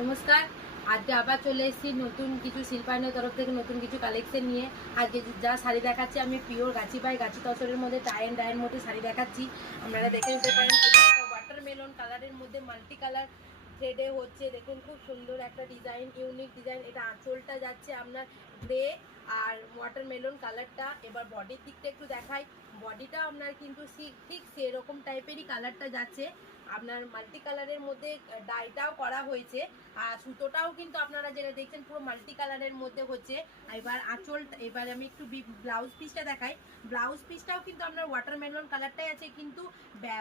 নমস্কার। আজকে আবার চলে এসেছি নতুন কিছু শিল্পায়নের তরফ থেকে নতুন কিছু কালেকশন নিয়ে। আজকে যা শাড়ি দেখাচ্ছি আমি পিওর গাছি বাই গাছি তসরের মধ্যে টাই অ্যান্ড ডাইয়ের মধ্যে শাড়ি দেখাচ্ছি। আপনারা দেখে নিতে পারেন। এটা ওয়াটারমেলন কালারের মধ্যে মাল্টি কালার থ্রেডে হচ্ছে। দেখুন খুব সুন্দর একটা ডিজাইন, ইউনিক ডিজাইন। এটা আঁচলটা যাচ্ছে আপনার গ্রে আর ওয়াটারমেলন কালারটা। এবার বডির দিকটা একটু দেখাই। বডিটা আপনার কিন্তু ঠিক সেরকম টাইপেরই কালারটা যাচ্ছে। আপনার মাল্টি কালারের মধ্যে ডাইটাও করা হয়েছে আর সুতোটাও কিন্তু আপনারা যেটা দেখছেন পুরো মাল্টি কালারের মধ্যে হচ্ছে। এবার আঁচল, এবার আমি একটু ব্লাউজ পিসটা দেখাই। ব্লাউজ পিসটাও কিন্তু আপনার ওয়াটারমেলন কালারটাই আছে, কিন্তু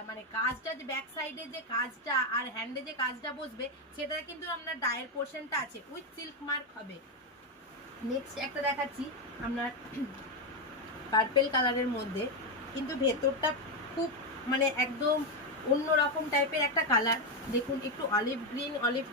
মানে কাজটা যে ব্যাক সাইডে যে কাজটা আর হ্যান্ডে যে কাজটা বসবে সেটা কিন্তু আপনার ডায়ের পোর্শনটা আছে, উইথ সিল্ক মার্ক হবে। নেক্সট একটা দেখাচ্ছি আপনার পার্পেল কালারের মধ্যে, কিন্তু ভেতরটা খুব মানে একদম অন্যরকম টাইপের একটা কালার। দেখুন একটু অলিভ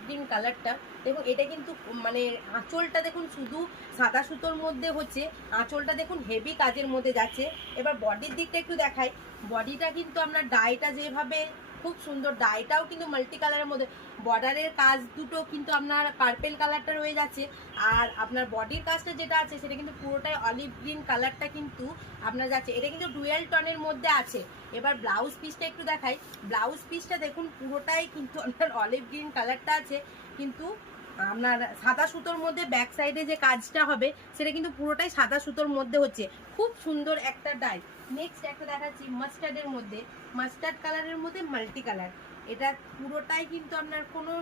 গ্রিন কালারটা। দেখুন এটা কিন্তু মানে আঁচলটা দেখুন শুধু সাদা সুতোর মধ্যে হচ্ছে, আঁচলটা দেখুন হেভি কাজের মধ্যে যাচ্ছে। এবার বডির দিকটা একটু দেখাই। বডিটা কিন্তু আপনার ডাইটা যেভাবে খুব সুন্দর, ডাইটাও কিন্তু মাল্টি কালারের মধ্যে। বর্ডারের কাজ দুটো কিন্তু আপনার পার্পেল কালারটা রয়ে যাচ্ছে, আর আপনার বডির কাজটা যেটা আছে সেটা কিন্তু পুরোটাই অলিভ গ্রিন কালারটা কিন্তু আপনার যাচ্ছে। এটা কিন্তু ডুয়েল টনের মধ্যে আছে। এবার ব্লাউজ পিসটা একটু দেখাই। ব্লাউজ পিসটা দেখুন পুরোটাই কিন্তু আপনার অলিভ গ্রিন কালারটা আছে, কিন্তু আপনার সাদা সুতোর মধ্যে ব্যাক সাইডে যে কাজটা হবে সেটা কিন্তু পুরোটাই সাদা সুতোর মধ্যে হচ্ছে। খুব সুন্দর একটা ডাই। নেক্সট একটা দেখাচ্ছি মাস্টার্ডের মধ্যে, মাস্টার্ড কালারের মধ্যে মাল্টি কালার। এটা পুরোটাই কিন্তু আপনার কোনো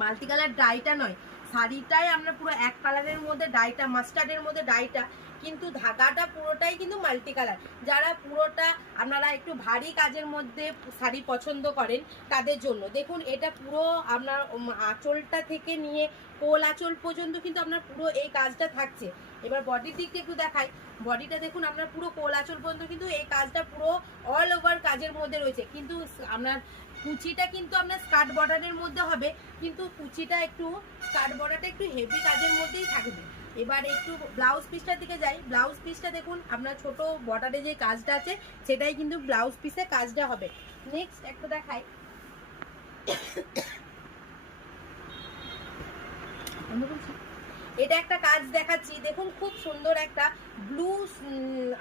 মাল্টি কালার ডাইটা নয়, শাড়িটাই আমরা পুরো এক কালারের মধ্যে ডাইটা, মাস্টার্ডের মধ্যে ডাইটা, কিন্তু ধাগাটা পুরোটাই কিন্তু মাল্টি কালার। যারা পুরোটা আপনারা একটু ভারী কাজের মধ্যে শাড়ি পছন্দ করেন তাদের জন্য। দেখুন এটা পুরো আপনার আঁচলটা থেকে নিয়ে কোল আঁচল পর্যন্ত কিন্তু আপনার পুরো এই কাজটা থাকছে। এবার বডির দিকটা একটু দেখাই। বডিটা দেখুন আপনার পুরো কোল আঁচল পর্যন্ত কিন্তু এই কাজটা পুরো অল ওভার কাজের মধ্যে রয়েছে, কিন্তু আপনার কুচিটা কিন্তু আপনার স্কার্ট বর্ডারের মধ্যে হবে, কিন্তু কুচিটা একটু স্কার্ট বর্ডারটা একটু হেভি কাজের মধ্যেই থাকবে। এবার একটু ব্লাউজ পিসটার দিকে যাই। ব্লাউজ পিসটা দেখুন আপনার ছোট বর্ডারে যে কাজটা আছে সেটাই কিন্তু ব্লাউজ পিসে কাজটা হবে। নেক্সট একটা দেখাই। এটা একটা কাজ দেখাচ্ছি। দেখুন খুব সুন্দর একটা ব্লু,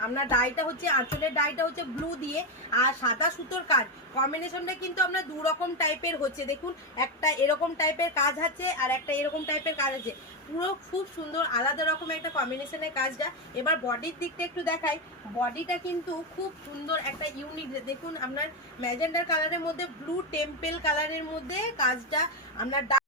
আপনার ডাইটা হচ্ছে আঁচলের ডাইটা হচ্ছে ব্লু দিয়ে আর সাদা সুতোর কাজ। কম্বিনেশনটা কিন্তু আপনার দু রকম টাইপের হচ্ছে। দেখুন একটা এরকম টাইপের কাজ আছে আর একটা এরকম টাইপের কাজ আছে, পুরো খুব সুন্দর আলাদা রকমের একটা কম্বিনেশনের কাজটা। এবার বডির দিকটা একটু দেখাই। বডিটা কিন্তু খুব সুন্দর একটা ইউনিক। দেখুন আপনার ম্যাজেন্ডার কালারের মধ্যে ব্লু টেম্পেল কালারের মধ্যে কাজটা আপনার